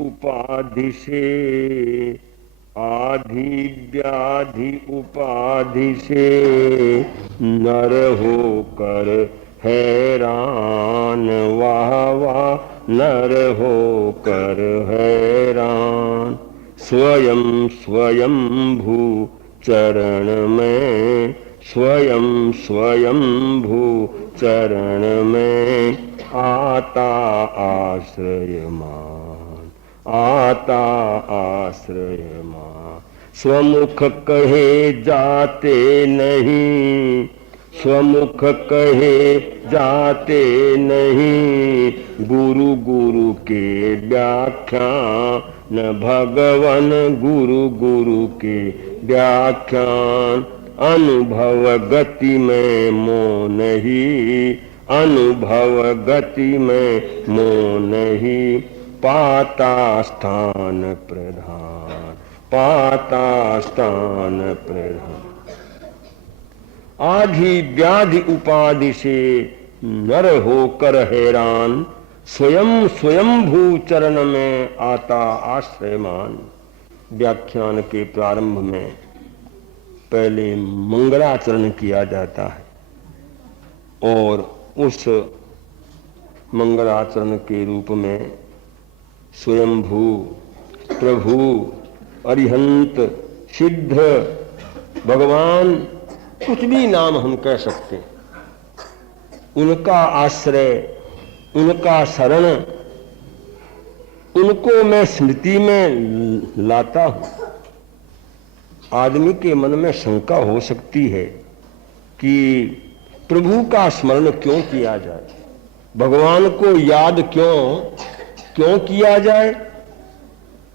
उपाधि से, आधि व्याधि उपाधि से नर होकर हैरान, वाह वाह नर होकर हैरान। स्वयं स्वयं भू चरण में, स्वयं स्वयं भू चरण में आता आश्रय मान, आता आश्रय मान। स्वमुख कहे जाते नहीं, स्वमुख कहे जाते नहीं, गुरु गुरु के व्याख्यान भगवन, गुरु गुरु के व्याख्यान। अनुभव गति में मोह नहीं, अनुभव गति में मोह नहीं, पाता स्थान प्रधान, पाता स्थान प्रधान। आधि व्याधि उपाधि से नर होकर हैरान, स्वयं स्वयं भू चरण में आता आश्रयमान। व्याख्यान के प्रारंभ में पहले मंगलाचरण किया जाता है और उस मंगलाचरण के रूप में स्वयंभू, प्रभु, अरिहंत, सिद्ध, भगवान, कुछ भी नाम हम कह सकते हैं, उनका आश्रय, उनका शरण, उनको मैं स्मृति में लाता हूं। आदमी के मन में शंका हो सकती है कि प्रभु का स्मरण क्यों किया जाए, भगवान को याद क्यों किया जाए।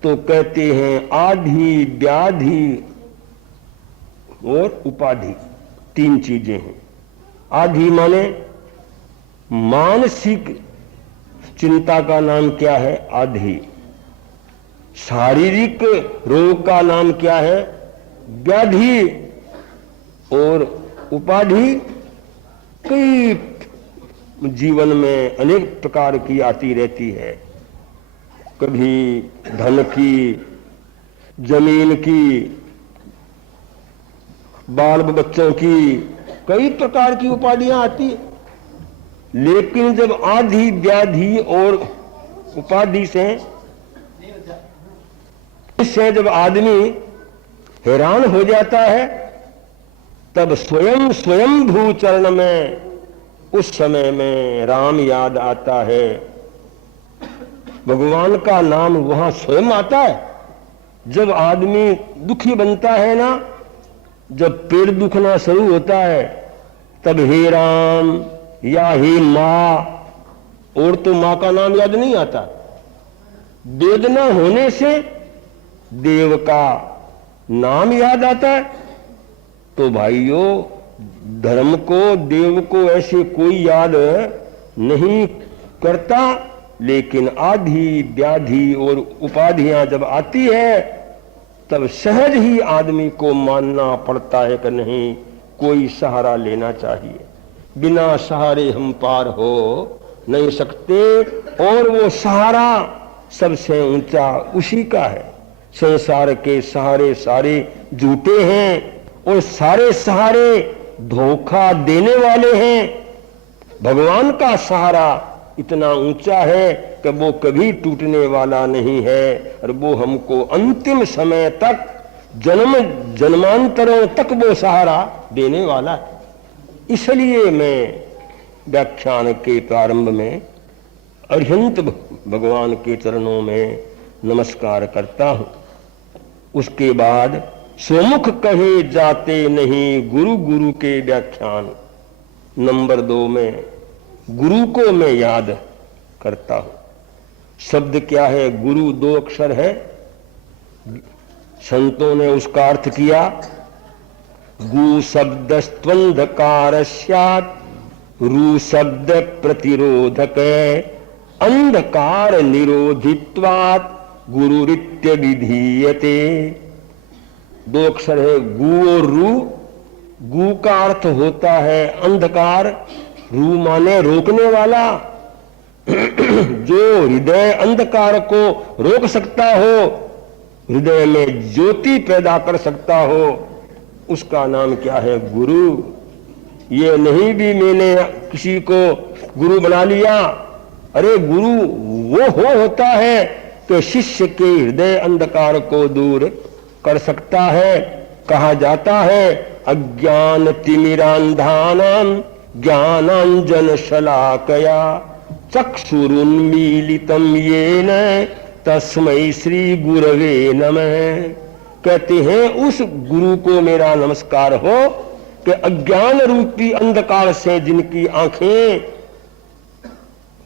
तो कहते हैं आधि व्याधि और उपाधि तीन चीजें हैं। आधि माने मानसिक चिंता का नाम क्या है, आधि। शारीरिक रोग का नाम क्या है, व्याधि। और उपाधि कई जीवन में अनेक प्रकार की आती रहती है, कभी धन की, जमीन की, बाल बच्चों की, कई प्रकार की उपाधियां आती है। लेकिन जब आधि व्याधि और उपाधि से इससे जब आदमी हैरान हो जाता है, तब स्वयं स्वयं भू चरण में उस समय में राम याद आता है। भगवान का नाम वहां स्वयं आता है। जब आदमी दुखी बनता है ना, जब पेट दुखना शुरू होता है, तब हे राम या हे मां, और तो मां का नाम याद नहीं आता। वेदना होने से देव का नाम याद आता है। तो भाइयों, धर्म को, देव को ऐसे कोई याद नहीं करता, लेकिन आधि व्याधि और उपाधियां जब आती है, तब सहज ही आदमी को मानना पड़ता है कि नहीं, कोई सहारा लेना चाहिए। बिना सहारे हम पार हो नहीं सकते, और वो सहारा सबसे ऊंचा उसी का है। संसार के सहारे सारे झूठे हैं और सारे सहारे धोखा देने वाले हैं। भगवान का सहारा इतना ऊंचा है कि वो कभी टूटने वाला नहीं है, और वो हमको अंतिम समय तक, जन्म जन्मांतरों तक वो सहारा देने वाला है। इसलिए मैं व्याख्यान के प्रारंभ में अरिहंत भगवान के चरणों में नमस्कार करता हूं। उसके बाद स्वमुख कहे जाते नहीं, गुरु गुरु के व्याख्यान नंबर 2 में गुरु को मैं याद करता हूं। शब्द क्या है, गुरु 2 अक्षर है। संतों ने उसका अर्थ किया, गु शब्द स्त्वंधकार स्यात्, रू शब्द प्रतिरोधक, अंधकार निरोधित्वात् गुरुरित्य विधीयते। 2 अक्षर है, गु और रू। गु का अर्थ होता है अंधकार, रू माने रोकने वाला, जो हृदय अंधकार को रोक सकता हो, हृदय में ज्योति पैदा कर सकता हो, उसका नाम क्या है? गुरु। ये नहीं भी मैंने किसी को गुरु बना लिया। अरे गुरु वो होता है कि शिष्य के हृदय अंधकार को दूर कर सकता है। कहा जाता है अज्ञान तिमिरांधानां ज्ञानांजन शलाकया चक्षुरुन्मीलितं येन तस्मै श्री गुरवे नमः। कहते हैं उस गुरु को मेरा नमस्कार हो कि अज्ञान रूपी अंधकार से जिनकी आंखें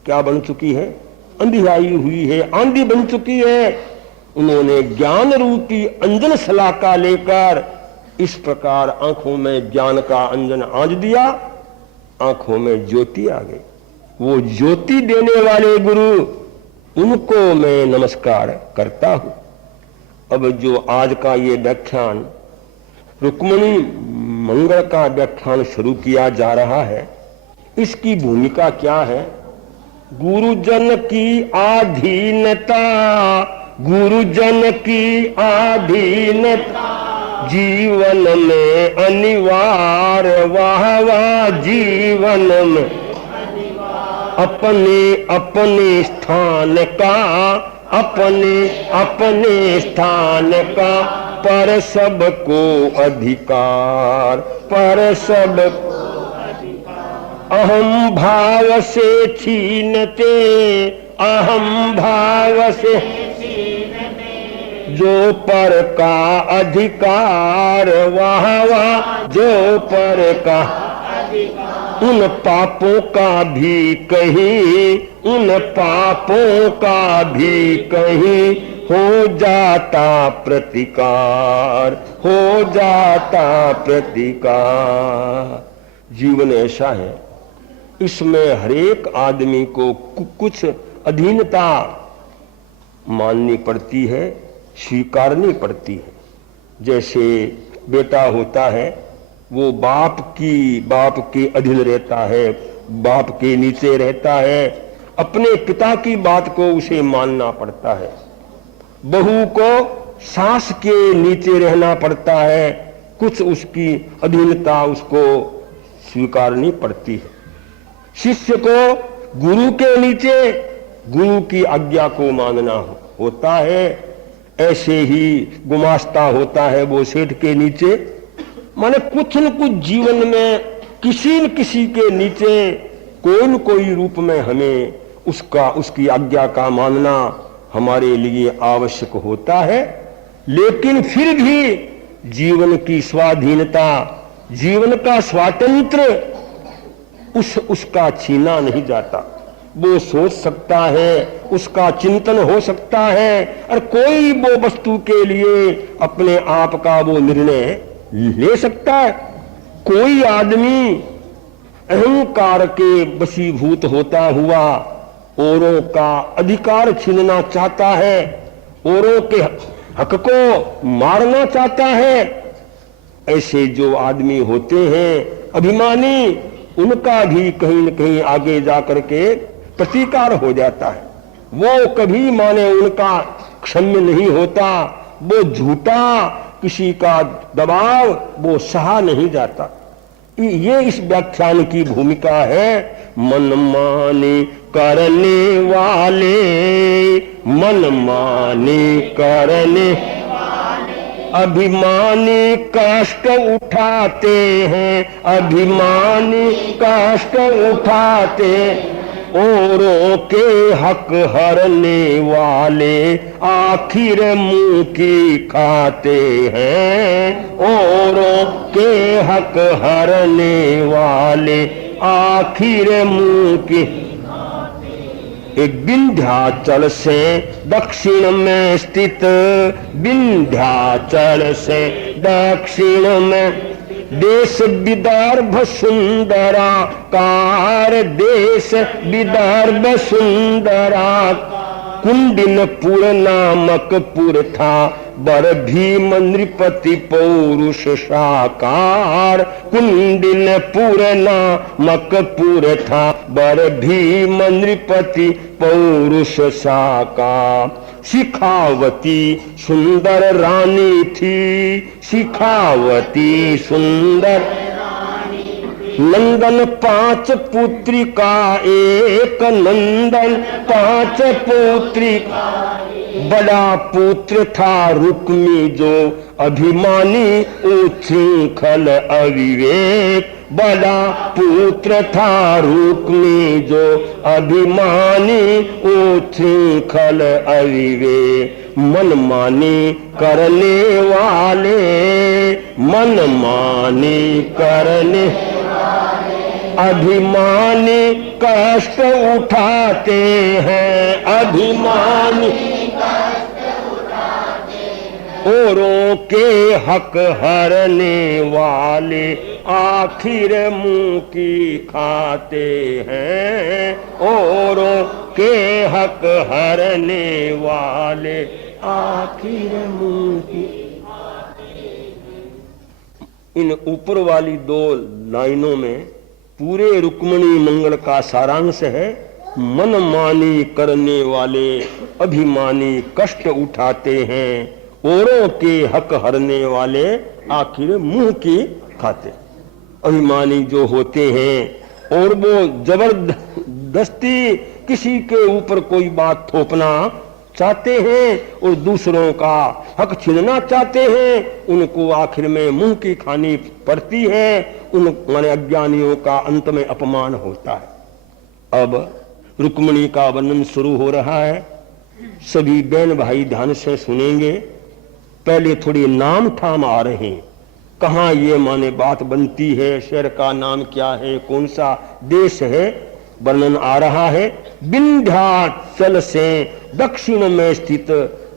क्या बन चुकी है? अंधियाई हुई है, आंधी बन चुकी है। उन्होंने ज्ञान रूपी अंजन सलाका लेकर इस प्रकार आंखों में ज्ञान का अंजन आंज दिया, आंखों में ज्योति आ गई। वो ज्योति देने वाले गुरु, उनको मैं नमस्कार करता हूं। अब जो आज का ये व्याख्यान रुक्मिणी मंगल का व्याख्यान शुरू किया जा रहा है, इसकी भूमिका क्या है? गुरुजन की आधीनता, गुरुजन की आधीनता जीवन में अनिवार्य, वाह वाह जीवन में अपने अपने स्थान का, अपने अपने स्थान का पर सबको अधिकार, पर सबको अहम भाव से छीनते, अहम भाव से जो पर का अधिकार, वाह वाह जो पर का उन पापों का भी कहीं, उन पापों का भी कहीं हो जाता प्रतिकार, हो जाता प्रतिकार। जीवन ऐसा है, इसमें हरेक आदमी को कुछ अधीनता माननी पड़ती है, स्वीकारनी पड़ती है। जैसे बेटा होता है, वो बाप के अधीन रहता है, बाप के नीचे रहता है, अपने पिता की बात को उसे मानना पड़ता है। बहू को सास के नीचे रहना पड़ता है, कुछ उसकी अधीनता उसको स्वीकारनी पड़ती है। शिष्य को गुरु के नीचे गुरु की आज्ञा को मानना होता है। ऐसे ही गुमास्ता होता है वो सेठ के नीचे। माने कुछ न कुछ जीवन में किसी न किसी के नीचे कोई न कोई रूप में हमें उसकी आज्ञा का मानना हमारे लिए आवश्यक होता है। लेकिन फिर भी जीवन की स्वाधीनता, जीवन का स्वातंत्र उसका छीना नहीं जाता। वो सोच सकता है, उसका चिंतन हो सकता है, और कोई वो वस्तु के लिए अपने आप का वो निर्णय ले सकता है। कोई आदमी अहंकार के वशीभूत होता हुआ औरों का अधिकार छीनना चाहता है, औरों के हक को मारना चाहता है। ऐसे जो आदमी होते हैं अभिमानी, उनका भी कहीं न कहीं आगे जाकर के प्रतिकार हो जाता है। वो कभी माने उनका क्षम्य नहीं होता। वो झूठा किसी का दबाव वो सहा नहीं जाता। ये इस व्याख्यान की भूमिका है। मनमानी करने वाले, मनमानी करने अभिमानी कष्ट उठाते हैं, अभिमानी कष्ट उठाते, औरों के हक हरने वाले आखिर मुंह की खाते हैं, औरों के हक हरने वाले आखिर मुंह की। एक विंध्याचल से दक्षिण में स्थित, विंध्याचल से दक्षिण में देश विदर्भ सुंदराकार, देश विदर्भ सुंदराकार। कुंडिनपुर नामक पुर था, बर भीम नृपति पौरुष साकार। कुंडिनपुर नामक पुर था, बर भीम नृपति पौरुष साकार। शिखावती सुंदर रानी थी, शिखावती सुंदर नंदन 5 पुत्रिका एक नंदन 5 पुत्रिका। बड़ा पुत्र था रुक्मी जो अभिमानी उच्छृंखल अविवेक। बड़ा पुत्र था रुक्मी जो अभिमानी उच्छृंखल अविवेक। मनमानी करने वाले, मनमानी करने अभिमानी कष्ट उठाते हैं, अभिमानी औरों के हक हरने वाले आखिर मुंह की खाते हैं। औरों के हक हरने वाले आखिर मुंह की। इन ऊपर वाली 2 लाइनों में पूरे रुक्मिणी मंगल का सारांश है। मनमानी करने वाले अभिमानी कष्ट उठाते हैं, औरों के हक हरने वाले आखिर मुंह की खाते। अभिमानी जो होते हैं और वो जबरदस्ती किसी के ऊपर कोई बात थोपना चाहते हैं और दूसरों का हक छीनना चाहते हैं, उनको आखिर में मुंह की खानी पड़ती है। उन माने अज्ञानियों का अंत में अपमान होता है। अब रुक्मिणी का वर्णन शुरू हो रहा है। सभी बहन भाई ध्यान से सुनेंगे। पहले थोड़ी नाम ठाम आ रहे हैं, कहाँ ये माने बात बनती है, शहर का नाम क्या है, कौन सा देश है, वर्णन आ रहा है। विंध्याचल से दक्षिण में स्थित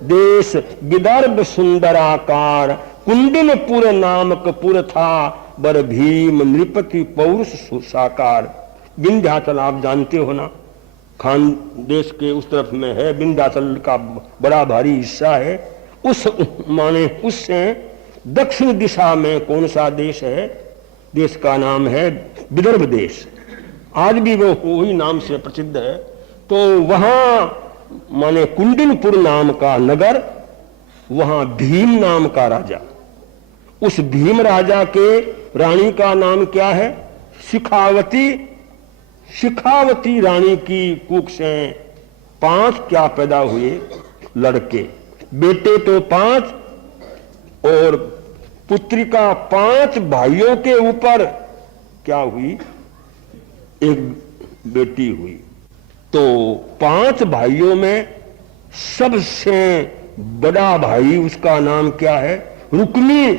देश विदर्भ सुंदराकार। कुंडिनपुर नामक पुर था, बर भीम नृपति पौरुष साकार। विंध्याचल आप जानते हो ना, खान देश के उस तरफ में है। विंध्याचल का बड़ा भारी हिस्सा है। उस माने उससे दक्षिण दिशा में कौन सा देश है? देश का नाम है विदर्भ देश। आज भी वो वही नाम से प्रसिद्ध है। तो वहां माने कुंडिनपुर नाम का नगर, वहां भीम नाम का राजा। उस भीम राजा के रानी का नाम क्या है? शिखावती। शिखावती रानी की कुख से 5 क्या पैदा हुए? लड़के। बेटे तो 5 और पुत्रिका 5 भाइयों के ऊपर क्या हुई? एक बेटी हुई। तो 5 भाइयों में सबसे बड़ा भाई, उसका नाम क्या है? रुक्मी।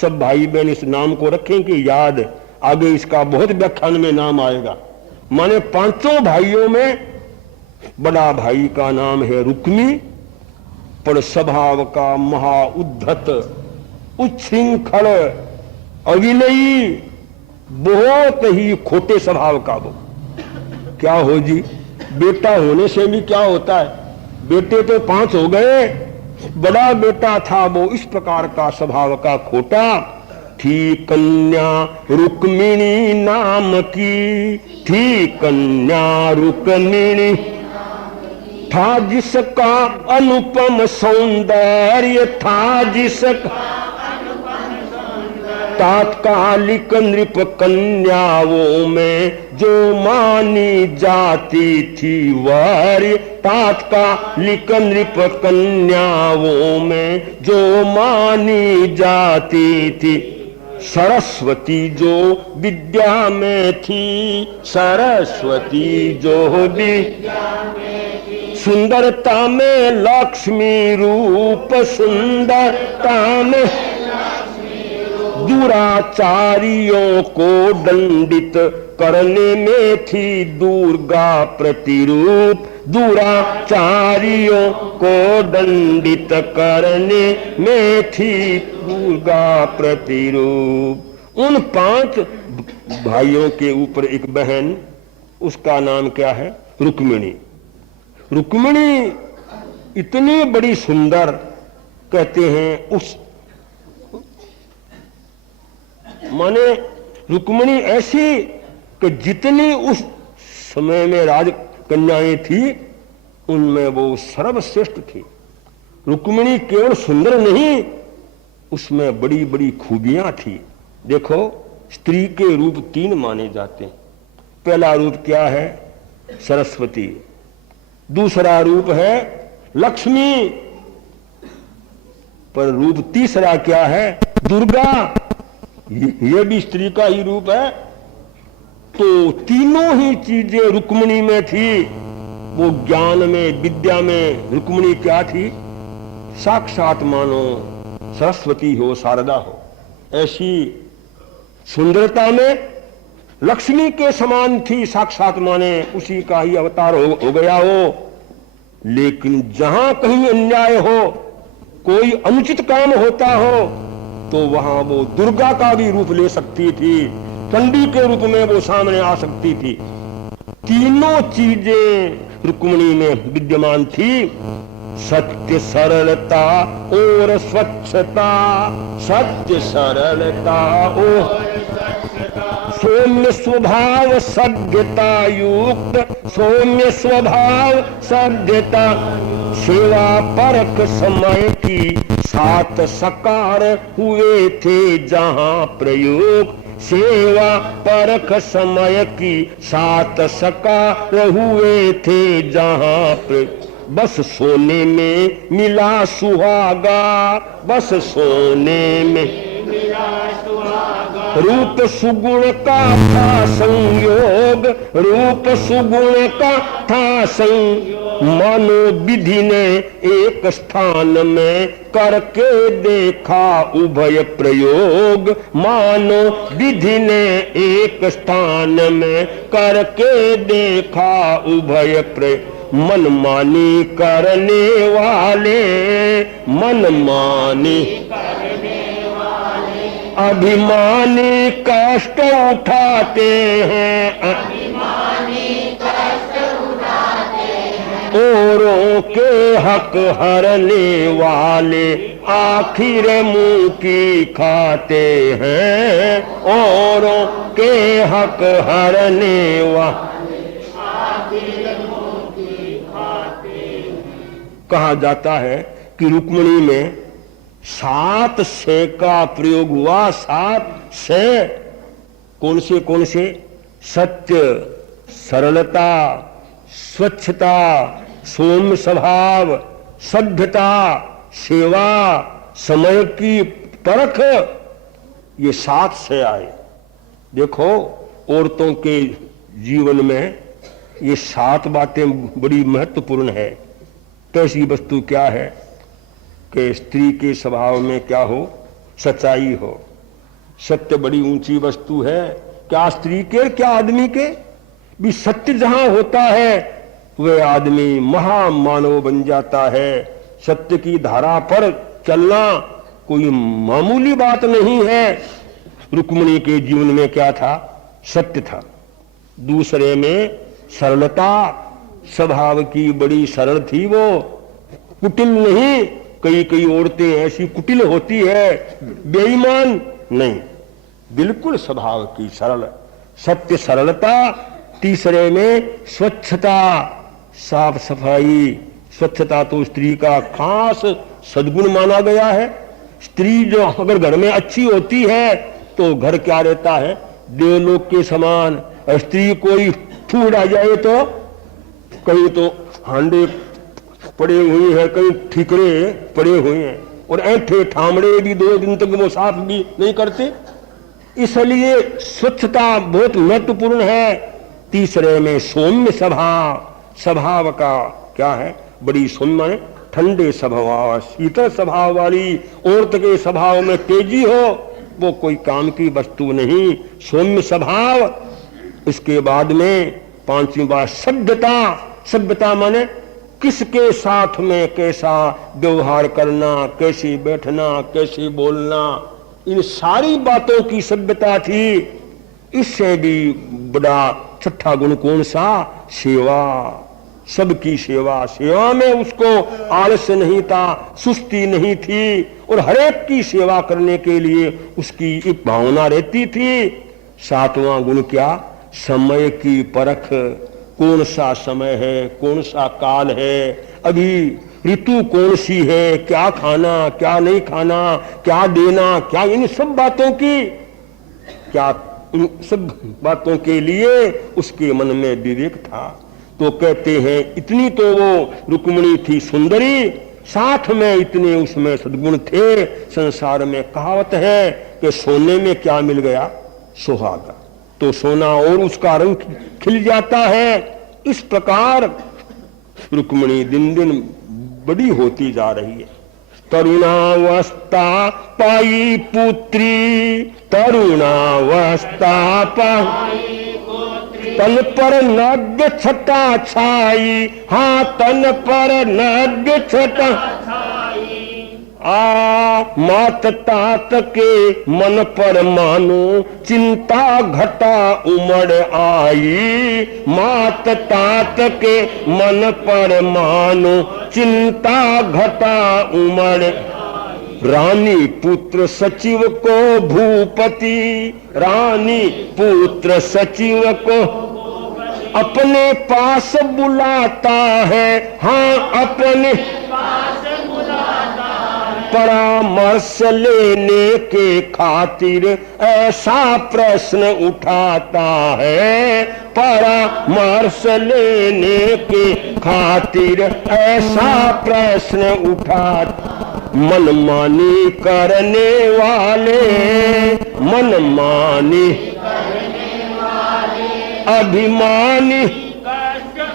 सब भाई बहन इस नाम को रखें कि याद, आगे इसका बहुत व्याख्यान में नाम आएगा। माने 5 भाइयों में बड़ा भाई का नाम है रुक्मी, पर स्वभाव का महा उद्धत, उच्छृंखल, अविनयी, बहुत ही खोटे स्वभाव का वो। क्या हो जी, बेटा होने से भी क्या होता है? बेटे तो 5 हो गए, बड़ा बेटा था वो इस प्रकार का स्वभाव का खोटा। थी कन्या रुक्मिणी नाम की, थी कन्या रुक्मिणी, था जिसका अनुपम सौंदर्य, था जिसका तात्कालिक नृप कन्याओं में जो मानी जाती थी वार्य। तात्कालिक नृप कन्याओं में जो मानी जाती थी। सरस्वती जो विद्या में थी, सरस्वती जो विद्या में थी, सुंदरता में लक्ष्मी रूप, सुंदरता में दुराचारियों को दंडित करने में थी दुर्गा प्रतिरूप। दुराचारियों को दंडित करने में थी दुर्गा प्रतिरूप। उन 5 भाइयों के ऊपर एक बहन, उसका नाम क्या है? रुक्मिणी। रुक्मिणी इतनी बड़ी सुंदर, कहते हैं उस माने रुक्मिणी ऐसी कि जितनी उस समय में राजकन्याएं थी उनमें वो सर्वश्रेष्ठ थी। रुक्मिणी केवल सुंदर नहीं, उसमें बड़ी बड़ी खूबियां थी। देखो, स्त्री के रूप 3 माने जाते हैं। पहला रूप क्या है? सरस्वती। दूसरा रूप है लक्ष्मी। पर रूप तीसरा क्या है? दुर्गा। ये भी स्त्री का ही रूप है। तो तीनों ही चीजें रुक्मिणी में थी। वो ज्ञान में, विद्या में रुक्मिणी क्या थी? साक्षात मानो सरस्वती हो, शारदा हो। ऐसी सुंदरता में लक्ष्मी के समान थी, साक्षात माने उसी का ही अवतार हो गया हो। लेकिन जहां कहीं अन्याय हो, कोई अनुचित काम होता हो, तो वहां वो दुर्गा का भी रूप ले सकती थी, चंडी के रूप में वो सामने आ सकती थी। तीनों चीजें रुक्मिणी में विद्यमान थी। सत्य, सरलता और स्वच्छता। सत्य, सरलता और सौम्य स्वभाव, सभ्यता युक्त। सौम्य स्वभाव, सभ्यता, सेवा परख समय की 7 सकार हुए थे जहां प्रयोग। सेवा परख समय की 7 सकार हुए थे जहां प्रयोग। बस सोने में मिला सुहागा, बस सोने में मिला सुहागा। रूप सुगुण का था संयोग, रूप सुगुण का था संयोग। मानो विधि ने एक स्थान में करके देखा उभय प्रयोग। मानो विधि ने एक स्थान में करके देखा उभय प्रयोग। मनमानी करने वाले, मनमानी करने वाले, अभिमानी कष्ट उठाते हैं, अभिमानी कष्ट उठाते हैं। औरों के हक हरने वाले आखिर मुंह की खाते हैं। औरों के हक हरने वाले कहा जाता है कि रुक्मिणी में 7 से का प्रयोग हुआ। 7 से कौन से? सत्य, सरलता, स्वच्छता, सौम्य स्वभाव, सभ्यता, सेवा, समय की परख, ये 7 से आए। देखो, औरतों के जीवन में ये 7 बातें बड़ी महत्वपूर्ण है। कैसी वस्तु क्या है कि स्त्री के स्वभाव में क्या हो? सच्चाई हो। सत्य बड़ी ऊंची वस्तु है। क्या स्त्री के, क्या आदमी के भी सत्य जहां होता है वह आदमी महामानव बन जाता है। सत्य की धारा पर चलना कोई मामूली बात नहीं है। रुक्मिणी के जीवन में क्या था? सत्य था। दूसरे में सरलता, स्वभाव की बड़ी सरल थी वो, कुटिल नहीं। कई औरतें ऐसी कुटिल होती है, बेईमान नहीं, बिल्कुल स्वभाव की सरल। सत्य, सरलता। तीसरे में स्वच्छता, साफ सफाई। स्वच्छता तो स्त्री का खास सद्गुण माना गया है। स्त्री जो अगर घर में अच्छी होती है तो घर क्या रहता है? देवलोक के समान। स्त्री कोई फूट आ जाए तो कहीं तो हांडे पड़े हुए हैं, कहीं ठीकरे पड़े हुए हैं, और ऐठे ठामड़े भी 2 दिन तक वो साफ भी नहीं करते। इसलिए स्वच्छता बहुत महत्वपूर्ण है। तीसरे में सौम्य स्वभाव। स्वभाव का क्या है? बड़ी सौम्य, ठंडे स्वभाव, शीतल स्वभाव वाली औरत के स्वभाव में तेजी हो, वो कोई काम की वस्तु नहीं। सौम्य स्वभाव। इसके बाद में 5वीं बात सभ्यता। सभ्यता माने किसके साथ में कैसा व्यवहार करना, कैसे बैठना, कैसे बोलना, इन सारी बातों की सभ्यता थी। इससे भी बड़ा छठा गुण कौन सा? सेवा। सबकी सेवा, सेवा में उसको आलस्य नहीं था, सुस्ती नहीं थी, और हरेक की सेवा करने के लिए उसकी एक भावना रहती थी। सातवां गुण क्या? समय की परख। कौन सा समय है, कौन सा काल है, अभी ऋतु कौन सी है, क्या खाना क्या नहीं खाना, क्या देना क्या, इन सब बातों की क्या, इन सब बातों के लिए उसके मन में विवेक था। तो कहते हैं इतनी तो वो रुक्मिणी थी सुंदरी, साथ में इतने उसमें सद्गुण थे। संसार में कहावत है कि सोने में क्या मिल गया? सुहागा। तो सोना और उसका रंग खिल जाता है। इस प्रकार रुक्मिणी दिन दिन बड़ी होती जा रही है। तरुणावस्था पाई पुत्री, तरुणावस्था पाई, तन पर नग्न छटा छाई, हाँ तन पर नग्न छटा छाई। मात तात के मन पर मानो चिंता घटा उमड़ आई, मात तात के मन पर मानो चिंता घटा उमड़। रानी पुत्र सचिव को भूपति, रानी पुत्र सचिव को अपने पास बुलाता है, हाँ अपने पास बुलाता है। परामर्श लेने के खातिर ऐसा प्रश्न उठाता है, परामर्श लेने के खातिर ऐसा प्रश्न उठाता। मनमानी करने वाले, मनमानी अभिमानी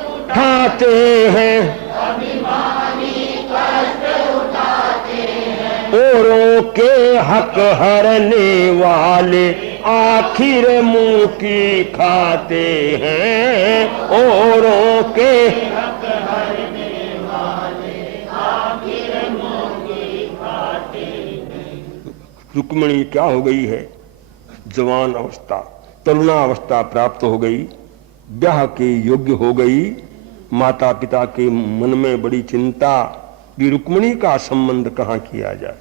उठाते हैं, औरों के हक हरने वाले आखिर मुंह की खाते हैं, औरों के हक हरने वाले आखिर मुंह की खाते हैं। रुक्मिणी क्या हो गई है? जवान अवस्था, तरुणावस्था प्राप्त हो गई, ब्याह के योग्य हो गई। माता पिता के मन में बड़ी चिंता कि रुक्मिणी का संबंध कहाँ किया जाए,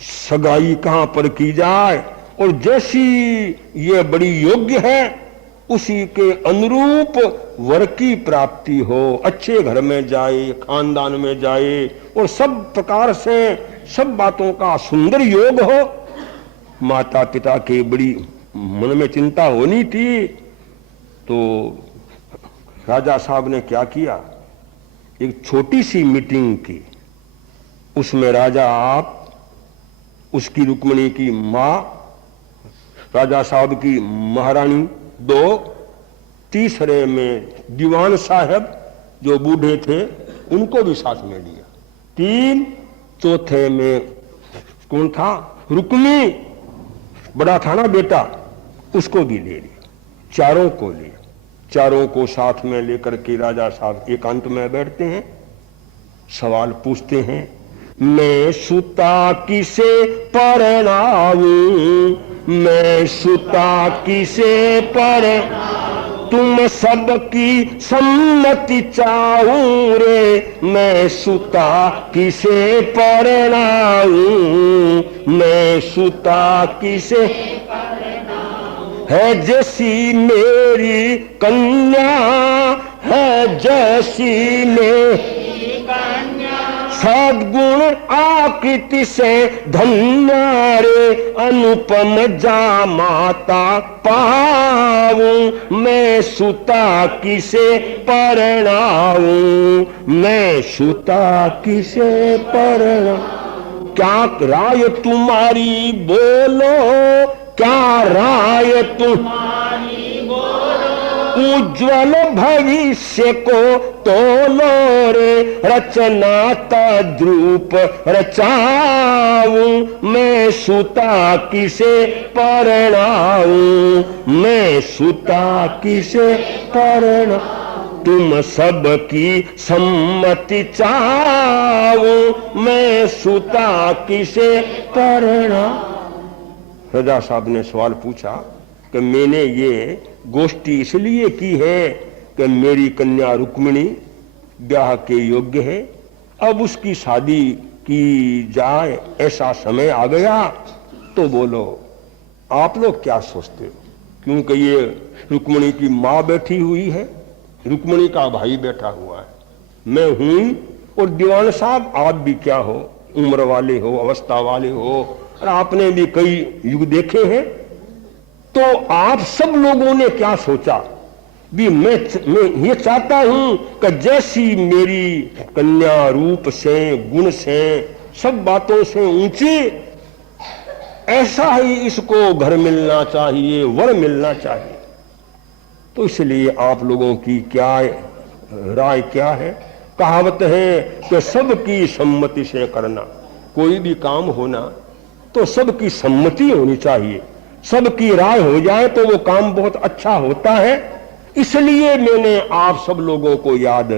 सगाई कहाँ पर की जाए, और जैसी ये बड़ी योग्य है उसी के अनुरूप वर की प्राप्ति हो, अच्छे घर में जाए, खानदान में जाए, और सब प्रकार से सब बातों का सुंदर योग हो। माता पिता के बड़ी मन में चिंता होनी थी। तो राजा साहब ने क्या किया, एक छोटी सी मीटिंग की। उसमें राजा आप, उसकी रुक्मिणी की माँ, राजा साहब की महारानी दो, तीसरे में दीवान साहब जो बूढ़े थे उनको भी साथ में लिया, तीन, चौथे में कौन था? रुक्मी, बड़ा था ना बेटा, उसको भी ले लिया, चारों को लिया। चारों को साथ में लेकर के राजा साहब एकांत में बैठते हैं, सवाल पूछते हैं, मैं सुता किसे परणाऊं, मैं सुता किसे परणाऊं, तुम सबकी सम्मति चाहूं रे, मैं सुता किसे परणाऊं, मैं सुता किसे है, जैसी मेरी कन्या है, जैसी मेरी कन्या, सद्गुण आकृति से धन्य रे, अनुपम जामाता पाऊं, मैं सुता किसे परणाऊं, मैं सुता किसे परणाऊं। क्या राय तुम्हारी बोलो, क्या राय तुम्हारी बोलो, उज्ज्वल भविष्य को तोलो रे, रचना तद्रूप रचाऊं, मैं सुता किसे परणाऊं, मैं सुता किसे परणाऊं, तुम सबकी सम्मति चाहूं, मैं सुता किसे परणाऊं। राजा साहब ने सवाल पूछा कि मैंने ये गोष्ठी इसलिए की है कि मेरी कन्या रुक्मिणी ब्याह के योग्य है, अब उसकी शादी की जाए, ऐसा समय आ गया, तो बोलो आप लोग क्या सोचते हो? क्योंकि ये रुक्मणी की माँ बैठी हुई है, रुक्मणी का भाई बैठा हुआ है, मैं हूं, और दीवान साहब आप भी क्या हो, उम्र वाले हो, अवस्था वाले हो, और आपने भी कई युग देखे हैं, तो आप सब लोगों ने क्या सोचा भी मैं ये चाहता हूं कि जैसी मेरी कन्या रूप से, गुण से, सब बातों से ऊंची, ऐसा ही इसको घर मिलना चाहिए, वर मिलना चाहिए। तो इसलिए आप लोगों की क्या राय क्या है? कहावत है कि सबकी सम्मति से करना, कोई भी काम होना तो सबकी सम्मति होनी चाहिए, सबकी राय हो जाए तो वो काम बहुत अच्छा होता है। इसलिए मैंने आप सब लोगों को याद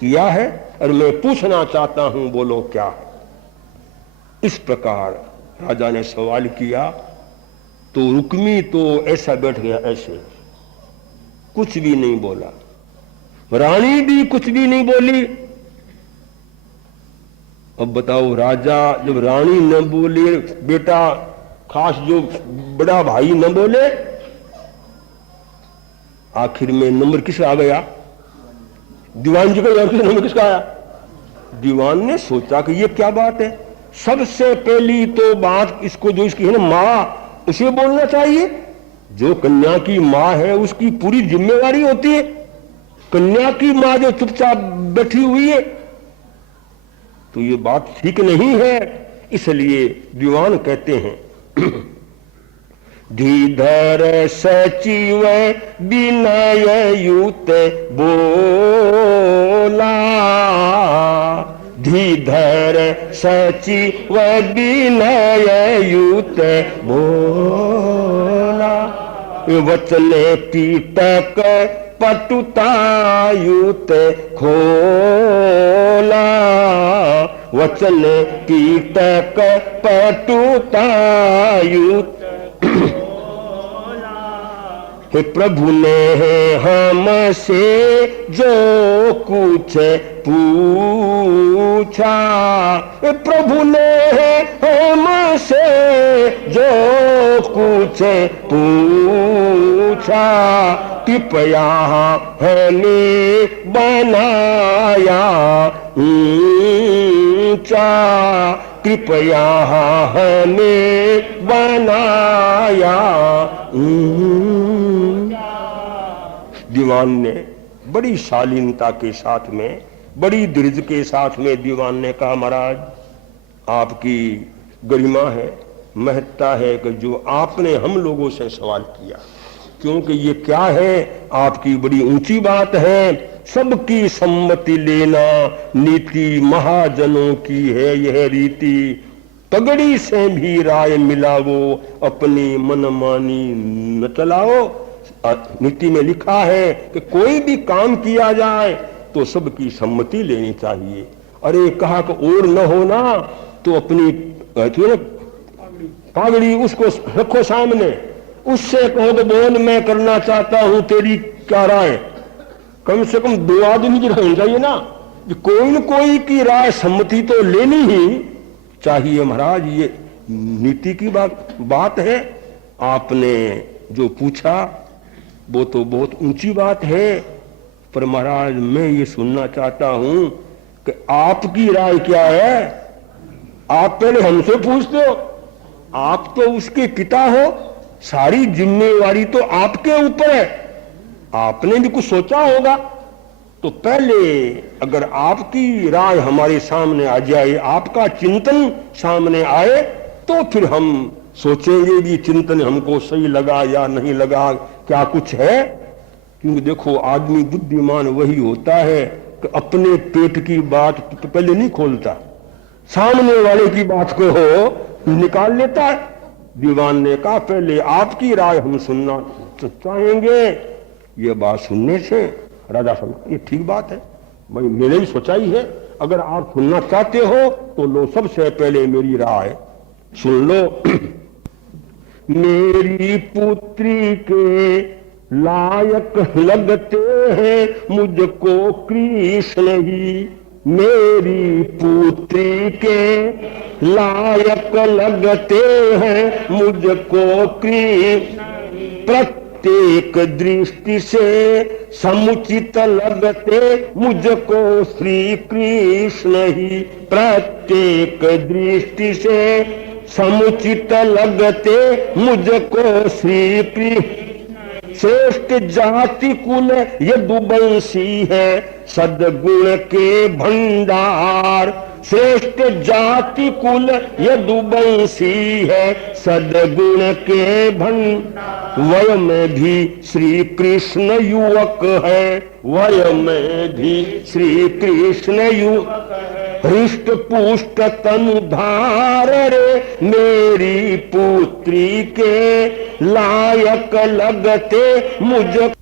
किया है और मैं पूछना चाहता हूं, बोलो क्या है? इस प्रकार राजा ने सवाल किया तो रुक्मी तो ऐसा बैठ गया, ऐसे कुछ भी नहीं बोला, रानी भी कुछ भी नहीं बोली। अब बताओ, राजा जब रानी न बोले, बेटा खास जो बड़ा भाई न बोले, आखिर में नंबर किसका आ गया? दीवान जी का नंबर किसका आया? दीवान ने सोचा कि ये क्या बात है, सबसे पहली तो बात इसको जो इसकी है ना मां, उसे बोलना चाहिए। जो कन्या की मां है उसकी पूरी जिम्मेवारी होती है, कन्या की मां जो चुपचाप बैठी हुई है, तो ये बात ठीक नहीं है। इसलिए दीवान कहते हैं धीधर सचिव विनय युत बोला, धीधर सचिव विनय युत बोला, वचन पीटक पटुतायुत खोला, वचन पीटक पटुतायुत हे प्रभु ने हमसे जो कुछ पूछा, प्रभु ने हमसे जो कुछ पूछा, कृपया हमें बनाया ऊंचा, कृपया हमें बनाया ऊंचा। दीवान ने बड़ी शालीनता के साथ में, बड़ी धीरज के साथ में दीवान ने कहा, महाराज आपकी गरिमा है, महत्ता है कि जो आपने हम लोगों से सवाल किया, क्योंकि ये क्या है, आपकी बड़ी ऊंची बात है। सबकी सम्मति लेना नीति महाजनों की है यह रीति, पगड़ी से भी राय मिलाओ, अपनी मनमानी न चलाओ। नीति में लिखा है कि कोई भी काम किया जाए तो सबकी सम्मति लेनी चाहिए। अरे कहा कि और न होना तो अपनी पागड़ी उसको रखो सामने, उससे कहो तो बोल मैं करना चाहता हूं, तेरी क्या राय? कम से कम दो आदमी की रहनी चाहिए ना, कोई न कोई की राय सम्मति तो लेनी ही चाहिए। महाराज ये नीति की बात है, आपने जो पूछा वो तो बहुत ऊंची बात है, पर महाराज मैं ये सुनना चाहता हूं कि आपकी राय क्या है? आप पहले हमसे पूछते हो, आप तो उसके पिता हो, सारी जिम्मेवारी तो आपके ऊपर है, आपने भी कुछ सोचा होगा। तो पहले अगर आपकी राय हमारे सामने आ जाए, आपका चिंतन सामने आए, तो फिर हम सोचेंगे भी चिंतन हमको सही लगा या नहीं लगा, क्या कुछ है। क्योंकि देखो आदमी बुद्धिमान वही होता है कि अपने पेट की बात तो पहले नहीं खोलता, सामने वाले की बात को हो निकाल लेता है। दीवान ने कहा पहले आपकी राय हम सुनना चाहेंगे। ये बात सुनने से राजा समझा ये ठीक बात है, भाई मैंने भी सोचा ही है, अगर आप सुनना चाहते हो तो लो सबसे पहले मेरी राय सुन लो। मेरी पुत्री के लायक लगते हैं मुझको कृष्ण ही, मेरी पुत्री के लायक लगते हैं मुझको कृष्ण। प्रत्येक दृष्टि से समुचित लगते मुझको श्री कृष्ण ही, प्रत्येक दृष्टि से समुचित लगते मुझको श्री कृष्ण। श्रेष्ठ जाति कुल यदुवंशी है सद्गुण के भंडार, श्रेष्ठ जाति कुल यदुवंशी है सद्गुण के भंडार। वय में भी श्री कृष्ण युवक है, वय में भी श्री कृष्ण युवक है। हृष्ट पुष्ट तनुधार रे मेरी पुत्री के लायक लगते मुझको